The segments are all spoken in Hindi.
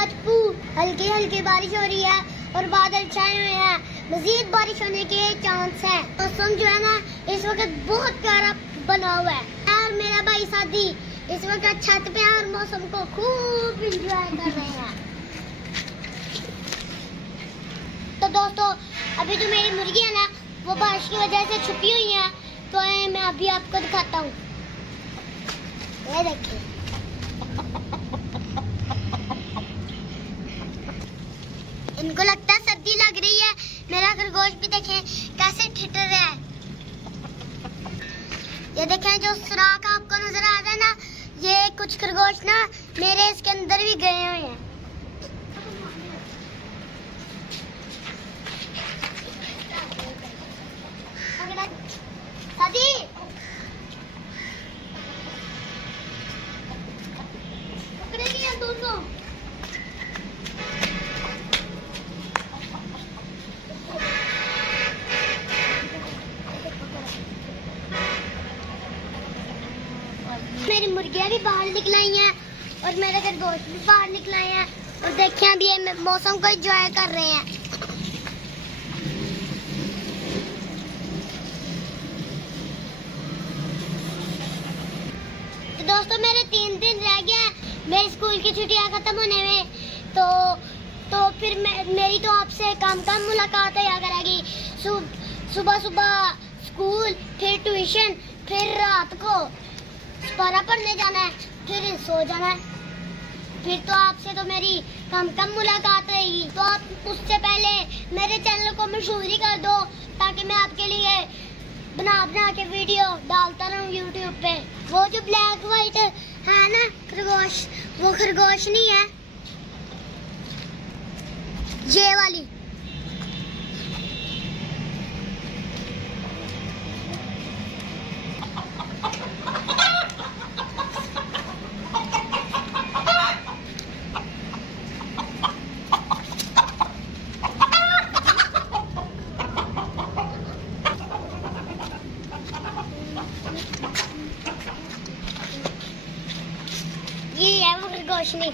आज हल्की हल्की बारिश हो रही है और बादल छाए हुए हैं। मजीद बारिश होने के चांस है। मौसम जो है ना इस वक्त बहुत प्यारा बना हुआ है और मेरा भाई साथी इस वक्त छत पे है और मौसम को खूब एंजॉय कर रहे हैं। तो दोस्तों अभी जो मेरी मुर्गी है ना वो बारिश की वजह से छुपी हुई है, तो मैं अभी आपको दिखाता हूँ। ये देखिए इनको लगता है सर्दी लग रही है। मेरा खरगोश भी देखें कैसे ठिठुर रहा है। ये देखें जो सुराख आपको नजर आ रहा है ना, ये कुछ खरगोश ना मेरे इसके अंदर भी गए हुए हैं। दोनों मेरी मुर्गियां भी बाहर निकल आई हैं और मेरे खरगोश भी बाहर निकल आए हैं और देखिए अभी ये मौसम को एंजॉय कर रहे हैं। तो दोस्तों मेरे 3 दिन रह गए हैं मेरे स्कूल की छुट्टियां खत्म होने में, तो फिर मेरी तो आपसे कम मुलाकात होया करेगी। सुबह सुबह स्कूल, फिर ट्यूशन, फिर रात को पढ़ा पढ़ने जाना है, फिर सो जाना है। फिर तो आपसे तो मेरी कम मुलाकात रहेगी। तो आप उससे पहले मेरे चैनल को मशहूरी कर दो ताकि मैं आपके लिए बना के वीडियो डालता रहूं यूट्यूब पे। वो जो ब्लैक व्हाइट है ना खरगोश, वो खरगोश नहीं है, ये वाली। ये है वो खरगोशनी।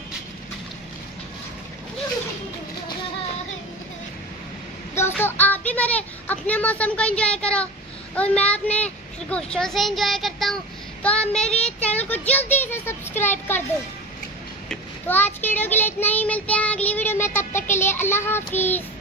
दोस्तों आप भी मेरे अपने मौसम को एंजॉय करो और मैं अपने खरगोशों से एंजॉय करता हूँ। तो आप मेरे चैनल को जल्दी से सब्सक्राइब कर दो। तो आज की वीडियो के लिए इतना ही, मिलते हैं अगली वीडियो में। तब तक के लिए अल्लाह हाफिज।